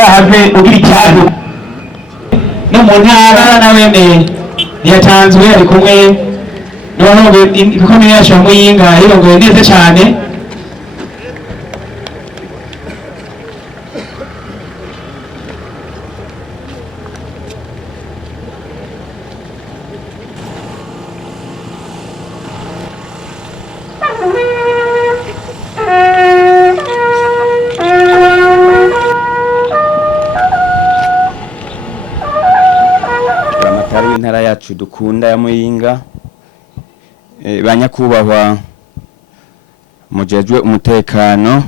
bahave ugira icyago no mu ntara nawene ntiyatanzwe ari kumwe n'uwarongoye ikomine yacu ya Muyinga yirongoye neza cyane. Intara yacu dukunda ya Muyinga, banyakubahwa mujejwe umutekano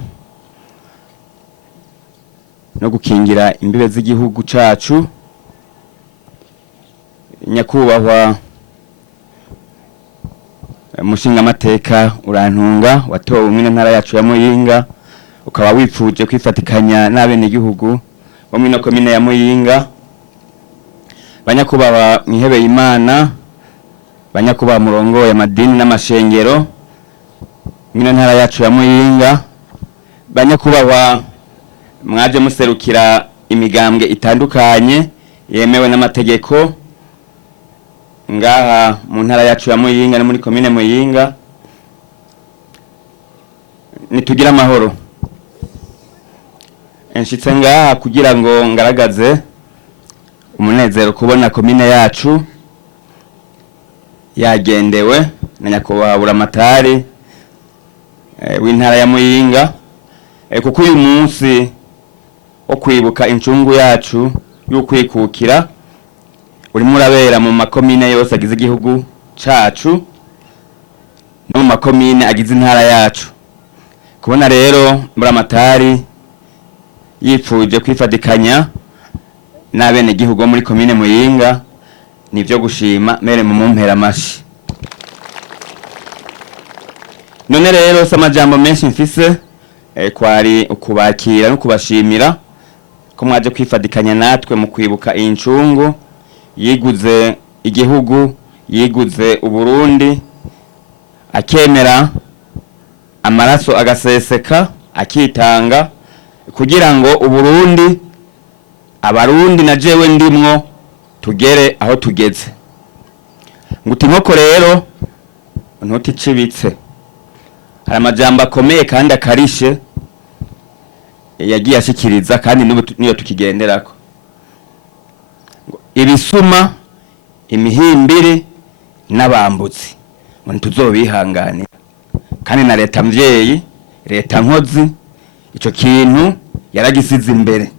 no gukingira imbibe z'igihugu cacu, nyakubahwa mushinga amateka urantunga watowe mu ntara yacu ya Muyinga, ukaba wipfuje kwifatikanya n'abene igihugu bo mu komine ya Muyinga. Banyakubahwa mwihebeye Imana, banyakubahwa murongoye amadini n'amashengero mwino ntara yacu ya Muyinga, banyakubahwa mwaje muserukira imigambwe itandukanye yemewe n'amategeko ngaha mu ntara yacu ya Muyinga no muri Commune Muyinga, nitugira amahoro. Enshitse ngaha kugira ngo ngaragaze umunezero kubona komine yacu yagendewe na nyakubahwa buramatari w'intara ya Muyinga, kuko uyu munsi wo kwibuka incungu yacu y'ukwikukira urimo urabera mu makomine yose agize igihugu cacu no mu makomine agize intara yacu. Kubona rero buramatari yipfuje kwifatikanya n'abene gihugu muri Commune Muyinga ni vyogushima mere mu mumpera mashi. None rero samajambo menshi mfise kwari ukubakira no kubashimira ko mwaje kwifatikanya natwe mu kwibuka incungu yiguze igihugu, yiguze Uburundi, akemera amaraso agaseseka akitanga kugira ngo Uburundi, abarundi na jewe ndimwo tugere aho tugeze. Nguti nkoko rero ntuticibitse, hari amajambo akomeye kandi akarishe yagiye ashikiriza kandi niyo tukigenderako. Ibisuma, imihimbiri n'abambuzi ngo ntituzobihanganira, kandi na leta mvyeyi, leta nkozi ico kintu yaragisize imbere.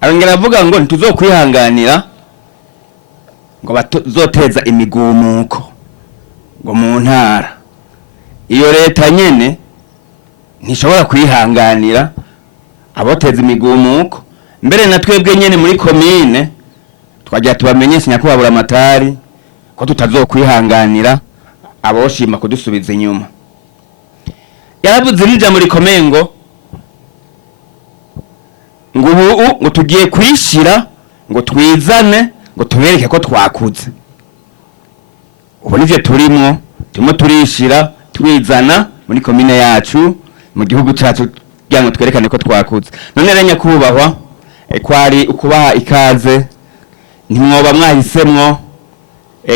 Arongera avuga ngo ntituzokwihanganira ngo bazoteza imigumuko ngo mu ntara. Iyo leta nyene ntishobora kwihanganira aboteza imigumuko, mbere na twebwe nyene muri komine twagira tubamenyesha nyakubahwa buramatari ko tutazokwihanganira aboshima kudusubiza inyuma. Yaravuze n'ijambo rikomeye ngo ngo tugiye kwishira ngo twizane ngo tubereke ko twakuze. Ubu nivyo turimo turishira twizana muri komine yacu mu gihugu cacu kugira ngo twerekane ko twakuze. None rero nyakubahwa kwari ukubaha ikaze, ntimwoba mwahisemwo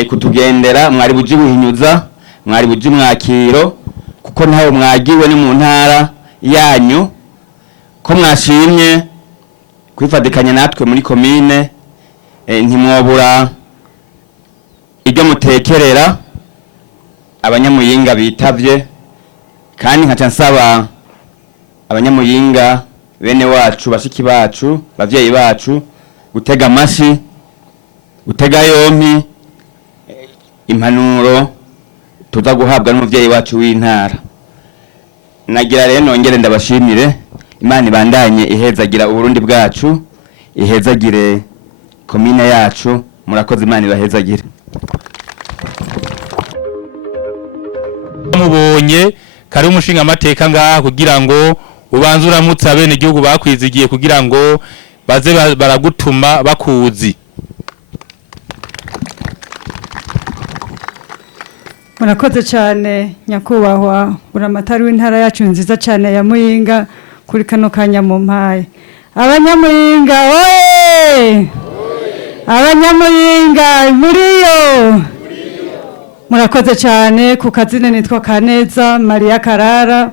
kutugendera, mwari buji buhinyuza, mwari buji mwakiro, kuko ntaho mwagiwe ni mu ntara yanyu, ko mwashimye kwifatikanya natwe muri komine. Ntimwobura ibyo mutekerera abanyamuyinga bitavye, kandi nkaca nsaba abanyamuyinga bene wacu, bashiki bacu, bavyeyi bacu gutega amashi, gutega yompi impanuro tuza guhabwa n'umuvyeyi wacu w'intara. Nagira rero nongere ndabashimire, Imana ibandanye ihezagira Uburundi bwacu, ihezagire komine yacu. Murakoze, Imana ibahezagire. Mubonye kari umushinga amateka ngaha kugira ngo ubanze uramutse abene igihugu bakwizigiye kugira ngo baze baragutuma bakuzi. Murakoze cyane nyakubahwa buramatari w'intara yacu nziza cyane ya Muyinga kuri kano kanya mu mpaye. abanyamuyinga oye abanyamuyinga muriyo murakoze cyane ku kazina nitwa Kaneza Maria Karara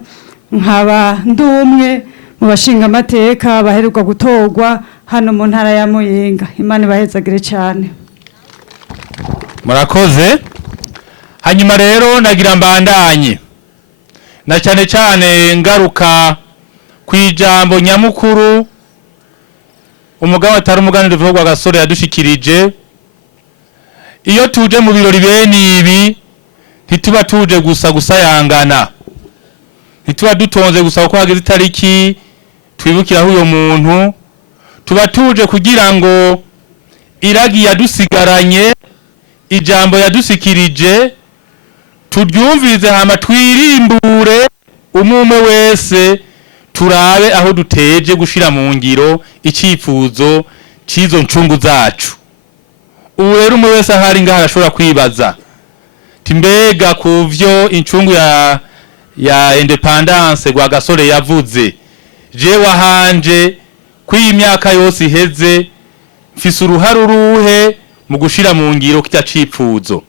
nkaba ndumwe mu bashinga amateka baheruka gutorwa hano mu ntara ya Muyinga. Imana ibahezagire cyane. Murakoze. Hanyuma rero nagira mbandanye na cyane cyane ngaruka kwijambo nyamukuru umugabo atari umugani RWAGASORE yadushikirije. Iyo tuje mu birori bene ibi ntituba tuje gusa gusayangana, ntituba dutonze gusa uko hageze itariki twibukiraho uyo muntu, tuba tuje kugira ngo iragi yadusigaranye, ijambo yadusikirije turyumvirize, hama twirimbure umwe wese turabe aho duteje gushira mu ngiro icifuzo cizo ncungu zacu. Ubu rero umwe wese ahari ngaha arashobora kwibaza timbega kuvyo incungu ya independence RWAGASORE yavuze, je wahanje kwi imyaka yose iheze mfise uruhare uruhe mu gushira mu ngiro kitya cifuzo.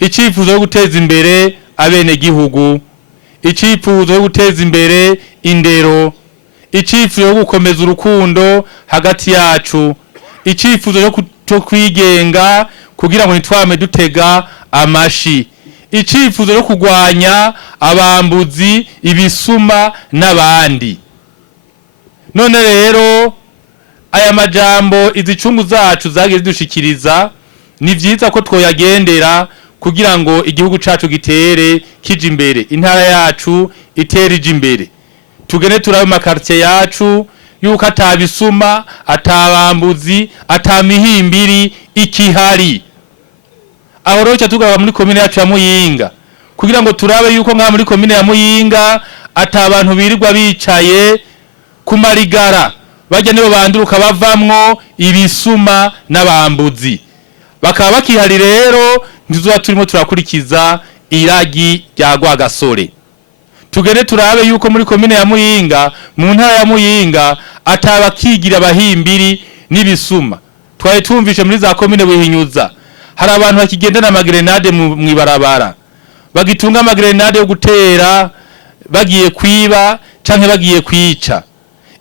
Icifuzo yo guteza imbere abene gihugu, icifuzo yo guteza imbere indero, icifuzo yo gukomeza urukundo hagati yacu, icifuzo yo kwigenga kugira ngo nitwame dutega amashi, icifuzo yo kugwanya abambuzi, ibisuma n'abandi. None rero aya majambo izicungu zacu zagiye dushikiriza ni vyiza ko twoyagendera kugira ngo igihugu cacu gitere kije imbere, intara yacu itere ije imbere. Tugene turabe makartie yacu yuko atabisuma, atabambuzi, atamihimbiri ikihari. Aho rero cyatugaba muri commune yacu ya Muyinga kugira ngo turabe yuko nka muri commune ya Muyinga atabantu birirwa bicaye kumarigara bajya nibo banduruka bavamwo ibisuma n'abambuzi. Bakaba bakihari rero ndizoba turimo turakurikiza iragi rya RWAGASORE. Tugene turabe yuko muri commune ya Muyinga, mu ntara ya Muyinga atabakigira abahimbiri n'ibisuma. Twaye tumvishe muri za commune Buhinyuza hari abantu bakigendana amagrenade mu ibarabara, bagitunga amagrenade yo gutera bagiye kwiba canke bagiye kwica.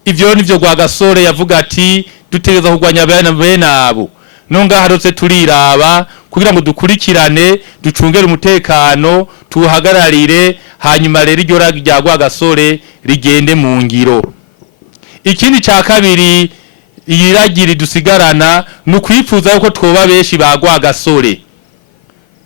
Ivyo nivyo RWAGASORE yavuga ati dutegeza kugwanya bene abo. Nonga harotse turiraba kugira ngo dukurikirane, ducungere umutekano, tuhagararire, hanyuma rero iryo ragi rya RWAGASORE rigende mu ngiro. Ikindi ca kabiri iragiri dusigarana nukwifuza yuko twoba beshi ba RWAGASORE.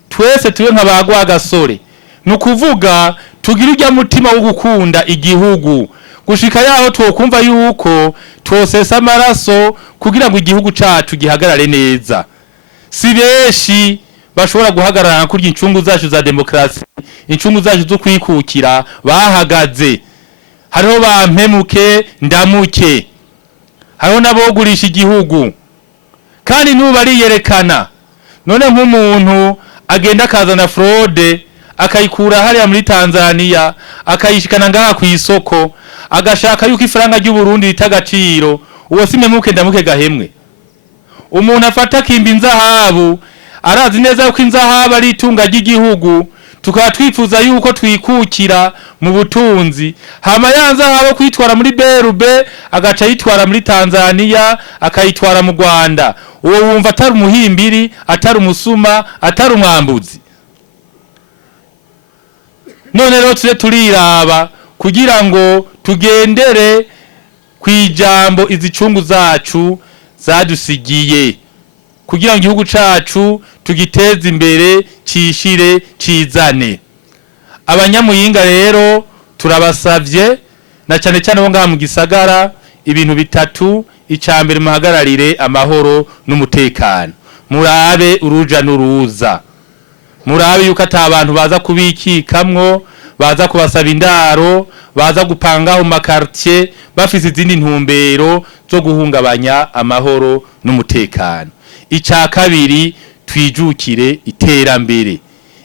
Twese tuwe nka ba RWAGASORE. Nukuvuga tugira urya mutima wo gukunda igihugu. Gushika yaho twokumva yuko twosesa amaraso kugira ngo igihugu cacu gihagarare neza. Si beshi bashobora guhagarara kuri incungu zacu za demokrasi, incungu zacu zo kwikukira bahagaze. Hariho bampemuke ndamuke, hariho nabogurisha igihugu, kandi nubu bariyerekana. None nk'umuntu agenda akazana fraude akayikura hariya muri Tanzania akayishikana ngaha ku isoko agashaka yuko ifaranga ry'u Burundi ritagaciro, uwo simemuke ndamuke gahemwe. Umuntu afata kimba inzahabu arazi neza yuko inzahabu ari itunga ry'igihugu, tukaba twifuza yuko twikukira mu butunzi, hama yanzahabu kwitwara muri BRB agaca yitwara muri Tanzania akayitwara mu Rwanda. Uwo wumva atari umuhimbiri, atari umusuma, atari umwambuzi. None rero turiraba kugira ngo tugendere kwijambo izicungu zacu zadusigiye, kugira ngo igihugu cacu tugiteze imbere, cishire cizane. Abanyamuyinga rero turabasavye na cyane cyane bo ngaha mu gisagara ibintu bitatu. Icambere muhagararire amahoro n'umutekano, murabe uruja n'uruza, murabe yuko atabantu baza kubikikamwo, baza kubasaba indaro, baza gupangaho makartie bafise izindi ntumbero zo guhungabanya amahoro n'umutekano. Ica kabiri twijukire iterambere,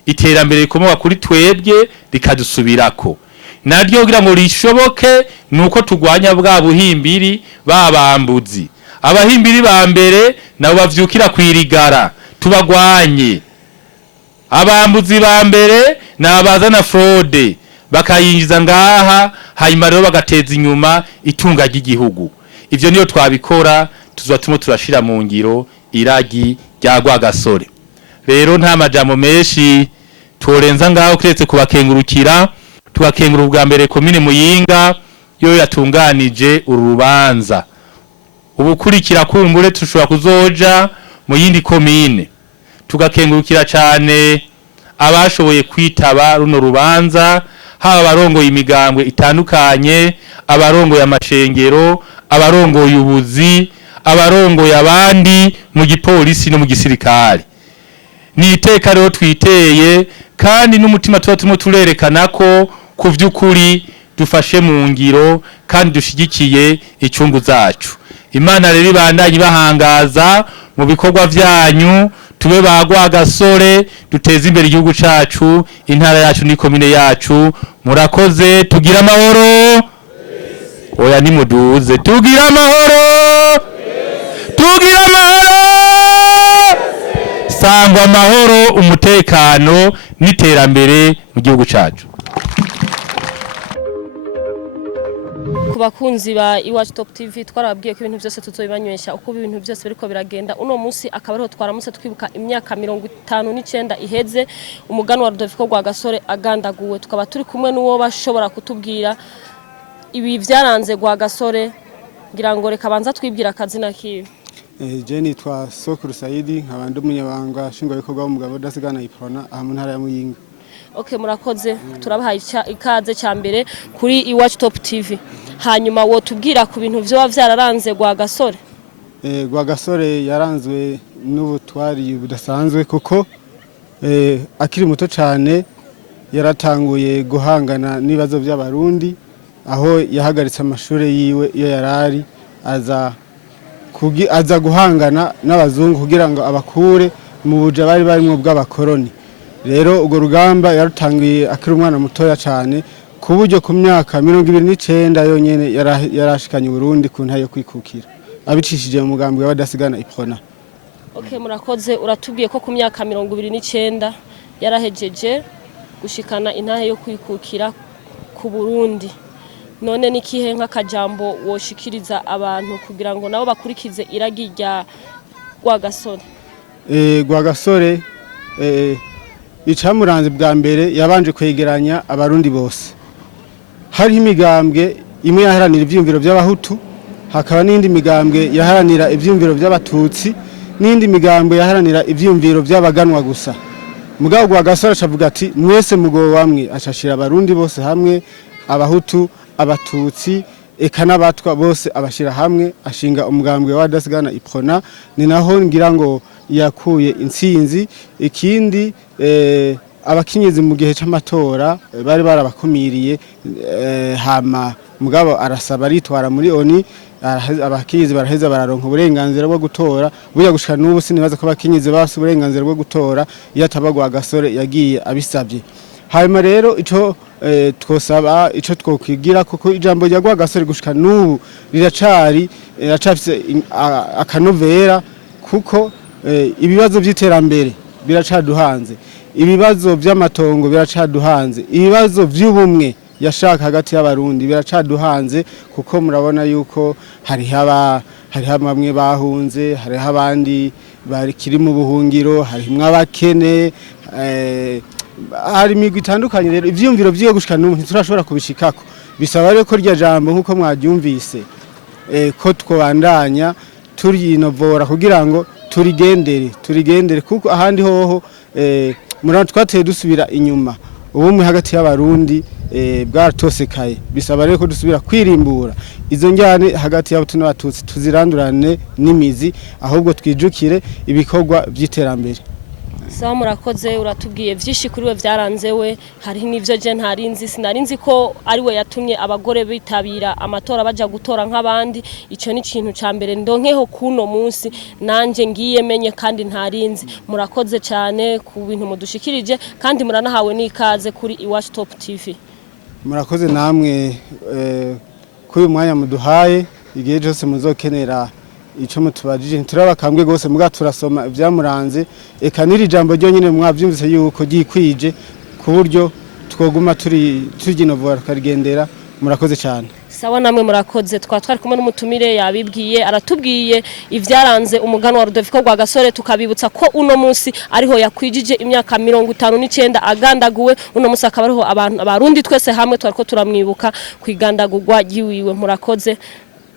iterambere rikomoka kuri twebwe rikadusubirako. naryo kugira ngo rishoboke nuko tugwanya bwa buhimbiri babambuzi abahimbiri ba mbere nabo bavyukira kwirigara tubagwanye abambuzi ba mbere nabazana fraude bakayinjiza ngaha hanyuma rero bagateza inyuma itunga ry'igihugu ivyo niyo twabikora tuzatuma turashira mu ngiro iragi rya RWAGASORE rero nta majambo menshi torenza ngaho kiretse kubakengurukira tugakengura ubwa mbere Commune Muyinga yo yatunganije urubanza ubukurikira kumbure tushobora kuzoja mu yindi commune tugakengurukira cyane abashoboye kwitaba runo rubanza haba abarongoye imigambwe itandukanye abarongoye amashengero abarongoye ubuzi abarongoye abandi mu gipolisi no mu gisirikare ni iteka rero twiteye kandi n'umutima tuba turerekana ko ku vy'ukuri dufashe mu ngiro kandi dushigikiye icungu zacu Imana rero ibandanye bahangaza mu bikorwa vyanyu tube ba RWAGASORE duteze imbere igihugu cacu intara yacu ni commune yacu murakoze tugira amahoro oya ni muduze tugira amahoro tugira amahoro sangwa amahoro umutekano n'iterambere mu gihugu cacu ku bakunzi ba Iwacu Top TV twarababwiye ko ibintu byose tuzobibanywesha uko ibintu byose biriko biragenda uno munsi akaba ariho twaramutse twibuka imyaka 59 iheze umuganwa RWAGASORE agandaguwe tukaba turi kumwe n'uwo bashobora kutubwira ibi vyaranze RWAGASORE ngira ngo reka banza twibwira akazina kiwe Jenny twa Sokuru Saidi nkabandi umunyabanga shingwa bikorwa umugabo dasigana iprona aha mu ntara ya Muyinga Okay murakoze turabahaye ikaze cyambere kuri Iwacu Top TV hanyuma wo tubwira ku bintu byo vyararanze RWAGASORE RWAGASORE yaranzwe n'ubutwari budasanzwe kuko akiri muto cyane yaratanguye guhangana n'ibibazo by'abarundi aho yahagaritse amashuri yiwe iyo yarari aza guhangana n'abazungu kugira ngo abakure mu buja bari barimo bw'abakoroni rero ugo rugamba yarutangiye akiri umwana mutoya cyane ku buryo ku myaka 29 yonyene yarashikanye Burundi ku ntayo kwikukira abicishije mu mugambi w'abadasigana iprona Okay murakoze uratubwiye ko ku myaka 29 yarahejeje gushikana intahe yo kwikukira ku Burundi none nikihe nk'akajambo woshikiriza abantu kugira ngo nabo bakurikize iragi rya RWAGASORE RWAGASORE icamuranze bwa mbere yabanje kwegeranya abarundi bose hari imigambwe imwe yaharanira ivyumviro by'abahutu hakaba n'indi migambwe yaharanira ivyumviro by'abatutsi n'indi migambwe yaharanira ivyumviro by'abaganwa gusa mugabo RWAGASORE acavuga ati mwese mugo wamwe acashira abarundi bose hamwe abahutu abatutsi eka n'abatwa bose abashira hamwe ashinga umugambwe w'abadasigana iprona ni naho ngira ngo yakuye intsinzi ikindi abakinyezi mu gihe c'amatora bari barabakumiriye hama mugabo arasaba aritwara muri oni abakinyezi baraheza bararonka uburenganzira bwo gutora buya gushika n'ubu sinibaza ko abakinyezi bafite uburenganzira bwo gutora iyo atabagwa RWAGASORE yagiye abisabye hanyuma rero ico twosaba ico twokwigira kuko ijambo rya RWAGASORE gushika n'ubu riracafise akanovera kuko ibibazo by'iterambere biracaduhanze ibibazo by'amatongo biracaduhanze ibibazo by'ubumwe yashaka hagati y'abarundi biracaduhanze kuko murabona yuko hari bamwe bahunze hari abandi barikiri mu buhungiro harimwe abakene hari imigwi itandukanye rero ivyumviro vyiyo gushika n'ubu ntiturashobora kubishikako bisaba rero ko rya jambo nkuko mwaryumvise ko twobandanya turinovora kugira ngo turigendere kuko ahandi hoho murano twateye dusubira inyuma ubumwe hagati y'abarundi bwaratosekaye bisaba rero ko dusubira kwirimbura izo njyane hagati y'abahutu n'abatutsi tuzirandurane n'imizi ahubwo twijukire ibikorwa by'iterambere Sawa murakoze uratubwiye vyinshi kuri we vyaranzewe hari n'ivyo je ntarinzi sinarinzi ko ari we yatumye abagore bitabira amatora baja gutora nk'abandi ico ni ikintu ca mbere ndonkeho kuno munsi nanje ngiye menye kandi ntarinzi murakoze cyane ku bintu mudushikirije kandi muranahawe n'ikaze kuri Iwacu Top TV murakoze namwe kuri uyu mwanya muduhaye igihe cyose muzokenera ico mutubajije turabakambwe gose muga turasoma ibyamuranze eka niri jambo ryo nyine mwavyumvise yuko gikwije ku buryo twoguma tuginovora tukarigendera murakoze cyane sawa namwe murakoze twari kumwe n'umutumire yabibwiye aratubwiye ivyaranze umuganwa wa RWAGASORE tukabibutsa ko uno munsi ariho yakwijije imyaka 59 agandaguwe uno munsi akaba ariho abantu abarundi twese hamwe twariko turamwibuka kwigandagurwa giwiwe murakoze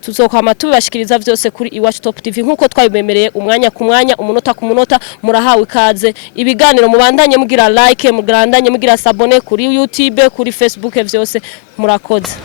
tuzokwama tubashikiriza vyose kuri Iwacu Top TV nkuko twabibemereye umwanya ku mwanya umunota ku munota murahawe ikaze ibiganiro mubandanye mugira like mugandanye mugira sabone kuri YouTube kuri Facebook vyose murakoze